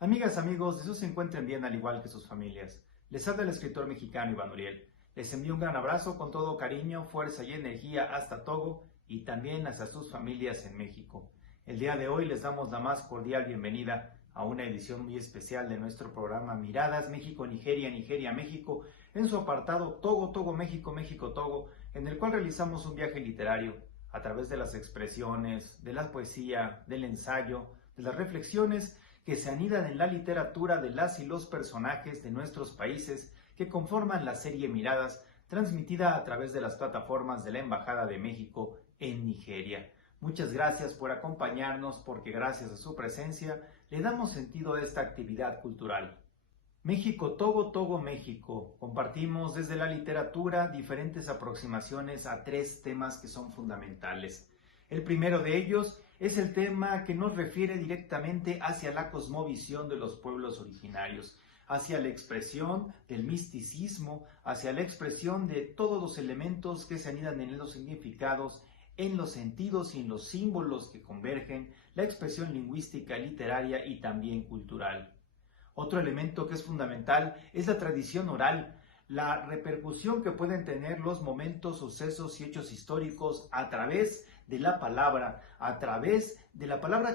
Amigas, amigos, deseo se encuentren bien al igual que sus familias. Les habla el escritor mexicano Iván Uriel. Les envío un gran abrazo con todo cariño, fuerza y energía hasta Togo y también hasta sus familias en México. El día de hoy les damos la más cordial bienvenida a una edición muy especial de nuestro programa Miradas México-Nigeria, Nigeria-México, en su apartado Togo, Togo, México, México, Togo, en el cual realizamos un viaje literario a través de las expresiones, de la poesía, del ensayo, de las reflexiones que se anidan en la literatura de las y los personajes de nuestros países que conforman la serie Miradas, transmitida a través de las plataformas de la Embajada de México en Nigeria. Muchas gracias por acompañarnos porque gracias a su presencia le damos sentido a esta actividad cultural. México, Togo, Togo, México. Compartimos desde la literatura diferentes aproximaciones a tres temas que son fundamentales. El primero de ellos es el tema que nos refiere directamente hacia la cosmovisión de los pueblos originarios, hacia la expresión del misticismo, hacia la expresión de todos los elementos que se anidan en los significados, en los sentidos y en los símbolos que convergen, la expresión lingüística, literaria y también cultural. Otro elemento que es fundamental es la tradición oral, la repercusión que pueden tener los momentos, sucesos y hechos históricos a través de la palabra,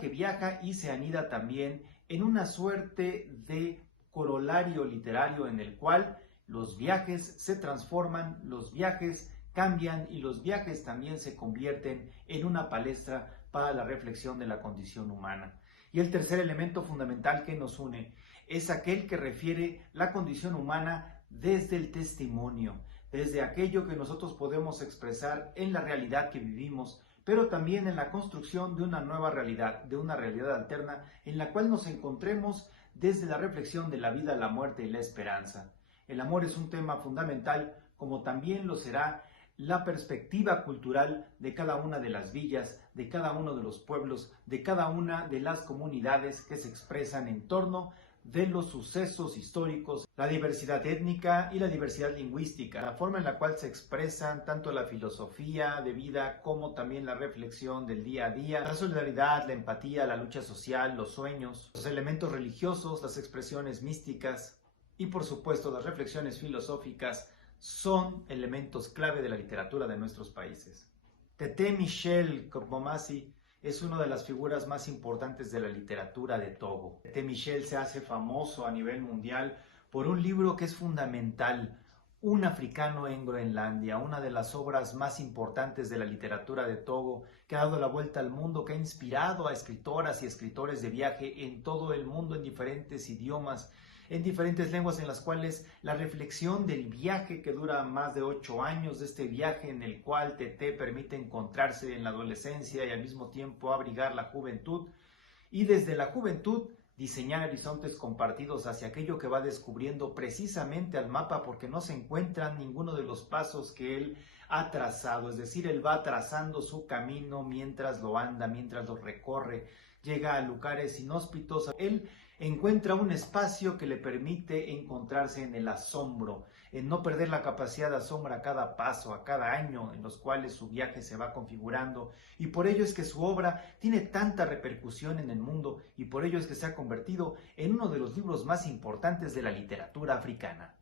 que viaja y se anida también en una suerte de corolario literario en el cual los viajes se transforman, los viajes cambian y los viajes también se convierten en una palestra para la reflexión de la condición humana. Y el tercer elemento fundamental que nos une es aquel que refiere la condición humana desde el testimonio, desde aquello que nosotros podemos expresar en la realidad que vivimos, pero también en la construcción de una nueva realidad, de una realidad alterna en la cual nos encontremos desde la reflexión de la vida, la muerte y la esperanza. El amor es un tema fundamental, como también lo será la perspectiva cultural de cada una de las villas, de cada uno de los pueblos, de cada una de las comunidades que se expresan en torno de los sucesos históricos, la diversidad étnica y la diversidad lingüística, la forma en la cual se expresan tanto la filosofía de vida como también la reflexión del día a día, la solidaridad, la empatía, la lucha social, los sueños, los elementos religiosos, las expresiones místicas y por supuesto las reflexiones filosóficas son elementos clave de la literatura de nuestros países. Tete Michel Kpomasi es una de las figuras más importantes de la literatura de Togo. Tete Michel se hace famoso a nivel mundial por un libro que es fundamental, Un africano en Groenlandia, una de las obras más importantes de la literatura de Togo, que ha dado la vuelta al mundo, que ha inspirado a escritoras y escritores de viaje en todo el mundo en diferentes idiomas, en diferentes lenguas, en las cuales la reflexión del viaje que dura más de 8 años, de este viaje en el cual Tete permite encontrarse en la adolescencia y al mismo tiempo abrigar la juventud, y desde la juventud diseñar horizontes compartidos hacia aquello que va descubriendo precisamente al mapa, porque no se encuentra ninguno de los pasos que él ha trazado, es decir, él va trazando su camino mientras lo anda, mientras lo recorre, llega a lugares inhóspitos, él encuentra un espacio que le permite encontrarse en el asombro, en no perder la capacidad de asombro a cada paso, a cada año en los cuales su viaje se va configurando, y por ello es que su obra tiene tanta repercusión en el mundo y por ello es que se ha convertido en uno de los libros más importantes de la literatura africana.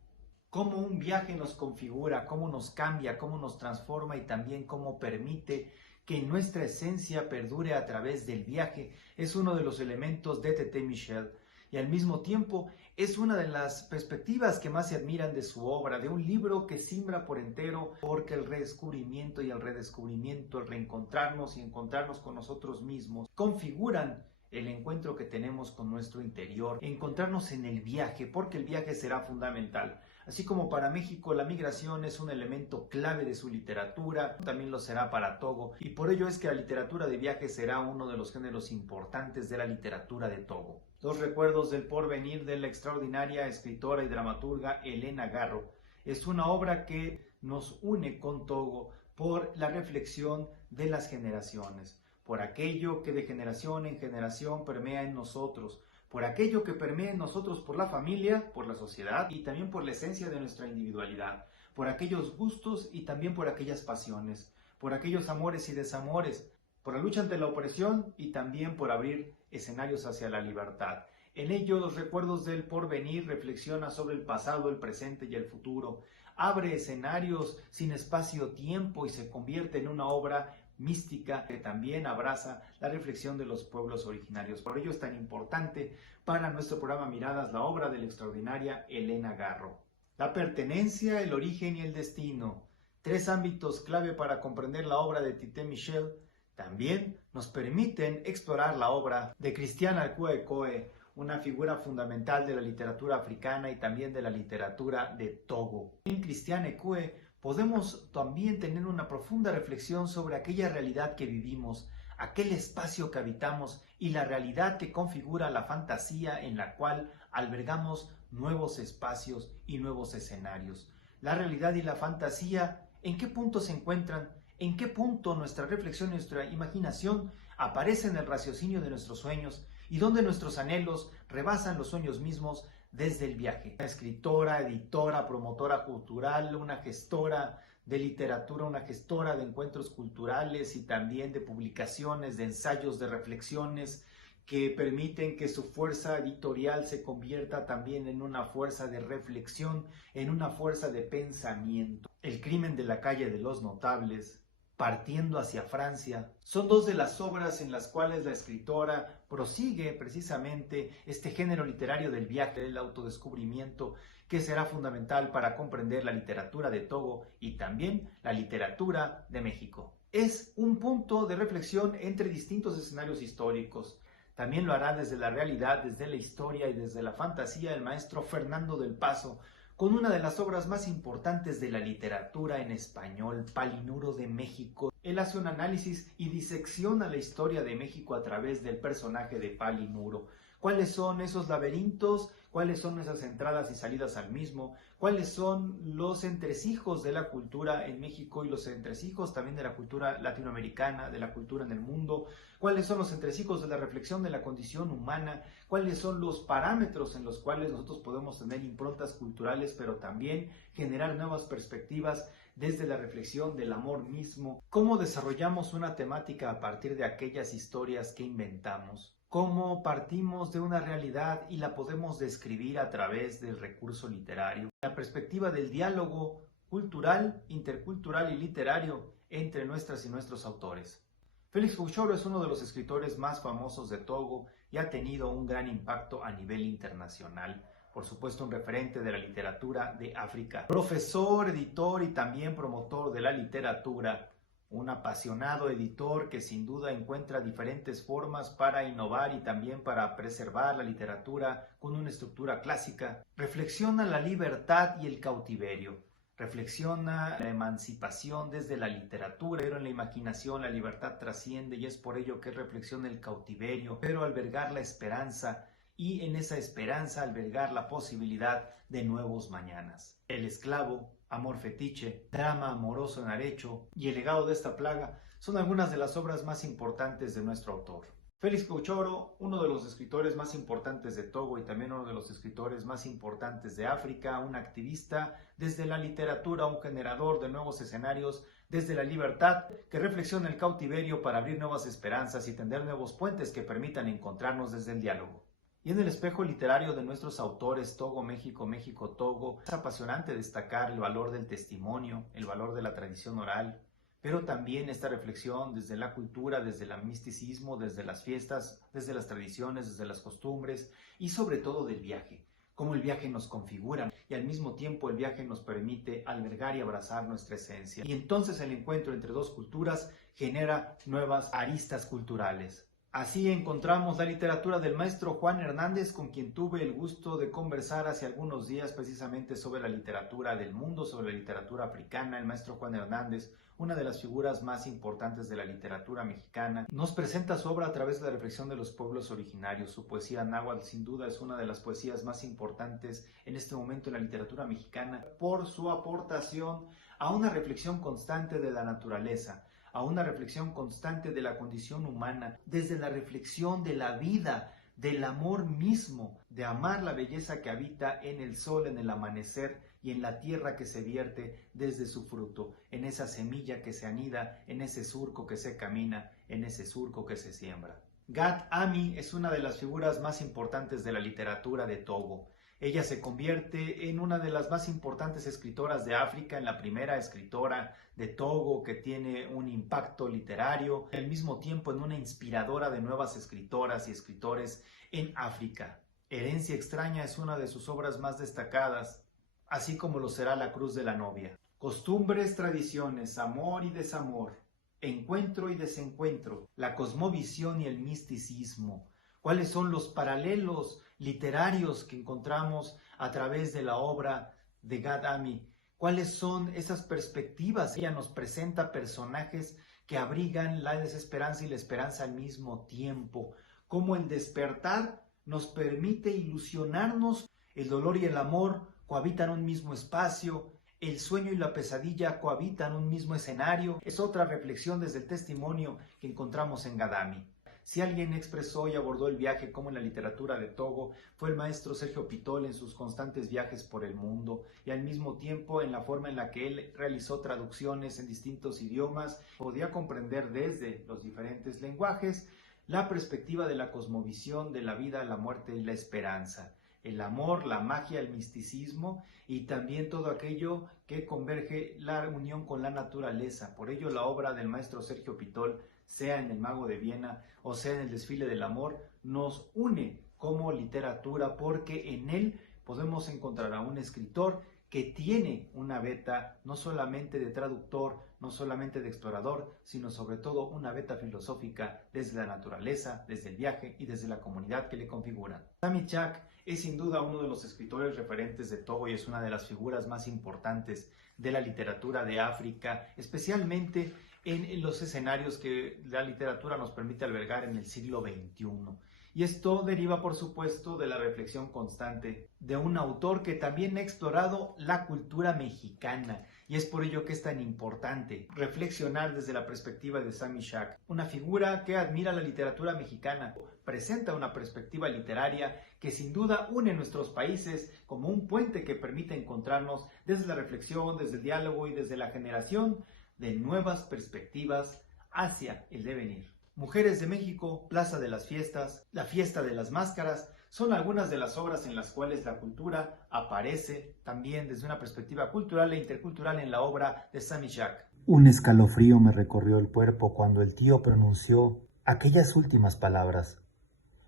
Cómo un viaje nos configura, cómo nos cambia, cómo nos transforma y también cómo permite que nuestra esencia perdure a través del viaje es uno de los elementos de Tete Michel. Y al mismo tiempo es una de las perspectivas que más se admiran de su obra, de un libro que simbra por entero, porque el redescubrimiento y el redescubrimiento, el reencontrarnos y encontrarnos con nosotros mismos, configuran el encuentro que tenemos con nuestro interior, encontrarnos en el viaje, porque el viaje será fundamental. Así como para México la migración es un elemento clave de su literatura, también lo será para Togo, y por ello es que la literatura de viaje será uno de los géneros importantes de la literatura de Togo. Dos recuerdos del porvenir de la extraordinaria escritora y dramaturga Elena Garro. Es una obra que nos une con Togo por la reflexión de las generaciones, por aquello que de generación en generación permea en nosotros, por aquello que permea en nosotros por la familia, por la sociedad y también por la esencia de nuestra individualidad, por aquellos gustos y también por aquellas pasiones, por aquellos amores y desamores, por la lucha ante la opresión y también por abrir escenarios hacia la libertad. En ello, Los recuerdos del porvenir reflexiona sobre el pasado, el presente y el futuro. Abre escenarios sin espacio-tiempo y se convierte en una obra mística que también abraza la reflexión de los pueblos originarios. Por ello es tan importante para nuestro programa Miradas la obra de la extraordinaria Elena Garro. La pertenencia, el origen y el destino. 3 ámbitos clave para comprender la obra de Tité Michel. También nos permiten explorar la obra de Christian Akua-Ekoe, una figura fundamental de la literatura africana y también de la literatura de Togo. En Christian Ekwe podemos también tener una profunda reflexión sobre aquella realidad que vivimos, aquel espacio que habitamos y la realidad que configura la fantasía en la cual albergamos nuevos espacios y nuevos escenarios. La realidad y la fantasía, ¿en qué punto se encuentran? ¿En qué punto nuestra reflexión y nuestra imaginación aparecen en el raciocinio de nuestros sueños y donde nuestros anhelos rebasan los sueños mismos desde el viaje? Una escritora, editora, promotora cultural, una gestora de literatura, una gestora de encuentros culturales y también de publicaciones, de ensayos, de reflexiones que permiten que su fuerza editorial se convierta también en una fuerza de reflexión, en una fuerza de pensamiento. El crimen de la calle de los notables, Partiendo hacia Francia, son 2 de las obras en las cuales la escritora prosigue precisamente este género literario del viaje, del autodescubrimiento, que será fundamental para comprender la literatura de Togo y también la literatura de México. Es un punto de reflexión entre distintos escenarios históricos. También lo hará desde la realidad, desde la historia y desde la fantasía el maestro Fernando del Paso, con una de las obras más importantes de la literatura en español, Palinuro de México. Él hace un análisis y disecciona la historia de México a través del personaje de Palinuro. ¿Cuáles son esos laberintos? ¿Cuáles son esas entradas y salidas al mismo? ¿Cuáles son los entresijos de la cultura en México y los entresijos también de la cultura latinoamericana, de la cultura en el mundo? ¿Cuáles son los entresijos de la reflexión de la condición humana? ¿Cuáles son los parámetros en los cuales nosotros podemos tener improntas culturales, pero también generar nuevas perspectivas desde la reflexión del amor mismo? ¿Cómo desarrollamos una temática a partir de aquellas historias que inventamos? ¿Cómo partimos de una realidad y la podemos describir a través del recurso literario? La perspectiva del diálogo cultural, intercultural y literario entre nuestras y nuestros autores. Félix Couchoro es uno de los escritores más famosos de Togo y ha tenido un gran impacto a nivel internacional. Por supuesto, un referente de la literatura de África. Profesor, editor y también promotor de la literatura. Un apasionado editor que sin duda encuentra diferentes formas para innovar y también para preservar la literatura con una estructura clásica. Reflexiona la libertad y el cautiverio. Reflexiona la emancipación desde la literatura, pero en la imaginación la libertad trasciende y es por ello que reflexiona el cautiverio, pero albergar la esperanza y en esa esperanza albergar la posibilidad de nuevos mañanas. El esclavo, Amor fetiche, Drama amoroso en Arecho y El legado de esta plaga son algunas de las obras más importantes de nuestro autor. Félix Couchoro, uno de los escritores más importantes de Togo y también uno de los escritores más importantes de África, un activista desde la literatura, un generador de nuevos escenarios desde la libertad, que reflexiona el cautiverio para abrir nuevas esperanzas y tender nuevos puentes que permitan encontrarnos desde el diálogo. Y en el espejo literario de nuestros autores Togo, México, México, Togo, es apasionante destacar el valor del testimonio, el valor de la tradición oral, pero también esta reflexión desde la cultura, desde el misticismo, desde las fiestas, desde las tradiciones, desde las costumbres y sobre todo del viaje, cómo el viaje nos configura y al mismo tiempo el viaje nos permite albergar y abrazar nuestra esencia. Y entonces el encuentro entre 2 culturas genera nuevas aristas culturales. Así encontramos la literatura del maestro Juan Hernández, con quien tuve el gusto de conversar hace algunos días precisamente sobre la literatura del mundo, sobre la literatura africana. El maestro Juan Hernández, una de las figuras más importantes de la literatura mexicana, nos presenta su obra a través de la reflexión de los pueblos originarios. Su poesía náhuatl sin duda es una de las poesías más importantes en este momento en la literatura mexicana por su aportación a una reflexión constante de la naturaleza, a una reflexión constante de la condición humana, desde la reflexión de la vida, del amor mismo, de amar la belleza que habita en el sol, en el amanecer y en la tierra que se vierte desde su fruto, en esa semilla que se anida, en ese surco que se camina, en ese surco que se siembra. Gat Ami es una de las figuras más importantes de la literatura de Togo. Ella se convierte en una de las más importantes escritoras de África, en la primera escritora de Togo que tiene un impacto literario, y al mismo tiempo en una inspiradora de nuevas escritoras y escritores en África. Herencia extraña es una de sus obras más destacadas, así como lo será La cruz de la novia. Costumbres, tradiciones, amor y desamor, encuentro y desencuentro, la cosmovisión y el misticismo. ¿Cuáles son los paralelos literarios que encontramos a través de la obra de Gat Ami? ¿Cuáles son esas perspectivas? Ella nos presenta personajes que abrigan la desesperanza y la esperanza al mismo tiempo. Cómo el despertar nos permite ilusionarnos, el dolor y el amor cohabitan un mismo espacio, el sueño y la pesadilla cohabitan un mismo escenario. Es otra reflexión desde el testimonio que encontramos en Gat Ami. Si alguien expresó y abordó el viaje como en la literatura de Togo, fue el maestro Sergio Pitol en sus constantes viajes por el mundo y al mismo tiempo en la forma en la que él realizó traducciones en distintos idiomas, podía comprender desde los diferentes lenguajes la perspectiva de la cosmovisión, de la vida, la muerte y la esperanza, el amor, la magia, el misticismo y también todo aquello que converge la unión con la naturaleza. Por ello la obra del maestro Sergio Pitol, sea en El Mago de Viena o sea en El Desfile del Amor, nos une como literatura porque en él podemos encontrar a un escritor que tiene una beta no solamente de traductor, no solamente de explorador, sino sobre todo una beta filosófica desde la naturaleza, desde el viaje y desde la comunidad que le configuran. Sami Chak es sin duda uno de los escritores referentes de Togo y es una de las figuras más importantes de la literatura de África, especialmente en los escenarios que la literatura nos permite albergar en el siglo XXI. Y esto deriva, por supuesto, de la reflexión constante de un autor que también ha explorado la cultura mexicana. Y es por ello que es tan importante reflexionar desde la perspectiva de Sami Chak, una figura que admira la literatura mexicana, presenta una perspectiva literaria que sin duda une nuestros países como un puente que permite encontrarnos desde la reflexión, desde el diálogo y desde la generación de nuevas perspectivas hacia el devenir. Mujeres de México, Plaza de las Fiestas, La Fiesta de las Máscaras, son algunas de las obras en las cuales la cultura aparece también desde una perspectiva cultural e intercultural en la obra de Sami Chak. Un escalofrío me recorrió el cuerpo cuando el tío pronunció aquellas últimas palabras.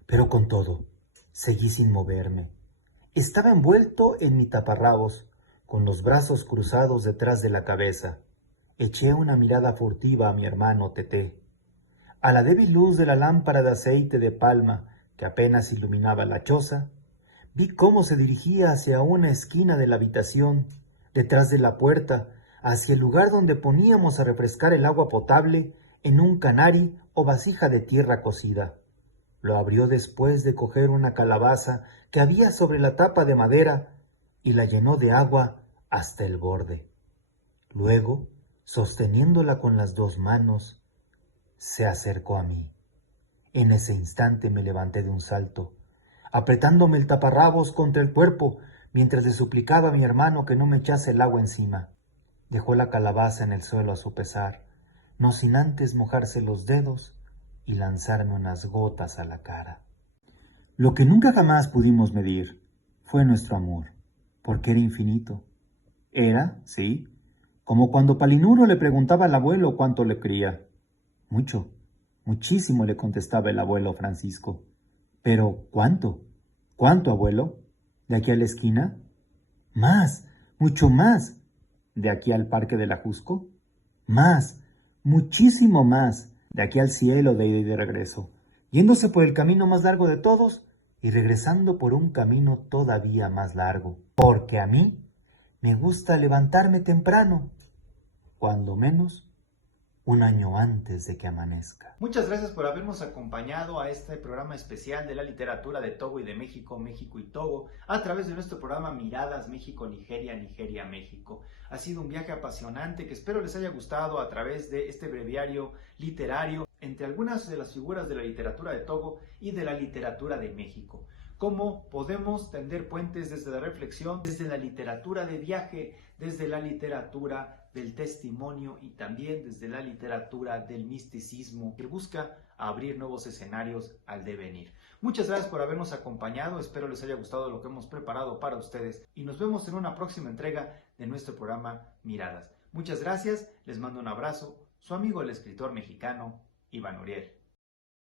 Pero con todo, seguí sin moverme. Estaba envuelto en mi taparrabos, con los brazos cruzados detrás de la cabeza. Eché una mirada furtiva a mi hermano Teté. A la débil luz de la lámpara de aceite de palma que apenas iluminaba la choza, vi cómo se dirigía hacia una esquina de la habitación, detrás de la puerta, hacia el lugar donde poníamos a refrescar el agua potable en un canari o vasija de tierra cocida. Lo abrió después de coger una calabaza que había sobre la tapa de madera y la llenó de agua hasta el borde. Luego, sosteniéndola con las dos manos, se acercó a mí. En ese instante me levanté de un salto, apretándome el taparrabos contra el cuerpo, mientras le suplicaba a mi hermano que no me echase el agua encima. Dejó la calabaza en el suelo a su pesar, no sin antes mojarse los dedos y lanzarme unas gotas a la cara. Lo que nunca jamás pudimos medir fue nuestro amor, porque era infinito. Era, sí, como cuando Palinuro le preguntaba al abuelo cuánto le quería. Mucho, muchísimo, le contestaba el abuelo Francisco. Pero, ¿cuánto? ¿Cuánto, abuelo? ¿De aquí a la esquina? Más, mucho más. ¿De aquí al parque del Ajusco? Más, muchísimo más. De aquí al cielo de ida y de regreso, yéndose por el camino más largo de todos y regresando por un camino todavía más largo. Porque a mí me gusta levantarme temprano, cuando menos un año antes de que amanezca. Muchas gracias por habernos acompañado a este programa especial de la literatura de Togo y de México, México y Togo, a través de nuestro programa Miradas México-Nigeria, Nigeria-México. Ha sido un viaje apasionante que espero les haya gustado a través de este breviario literario entre algunas de las figuras de la literatura de Togo y de la literatura de México. Cómo podemos tender puentes desde la reflexión, desde la literatura de viaje, desde la literatura del testimonio y también desde la literatura del misticismo que busca a abrir nuevos escenarios al devenir. Muchas gracias por habernos acompañado, espero les haya gustado lo que hemos preparado para ustedes y nos vemos en una próxima entrega de nuestro programa Miradas. Muchas gracias, les mando un abrazo, su amigo el escritor mexicano Iván Uriel.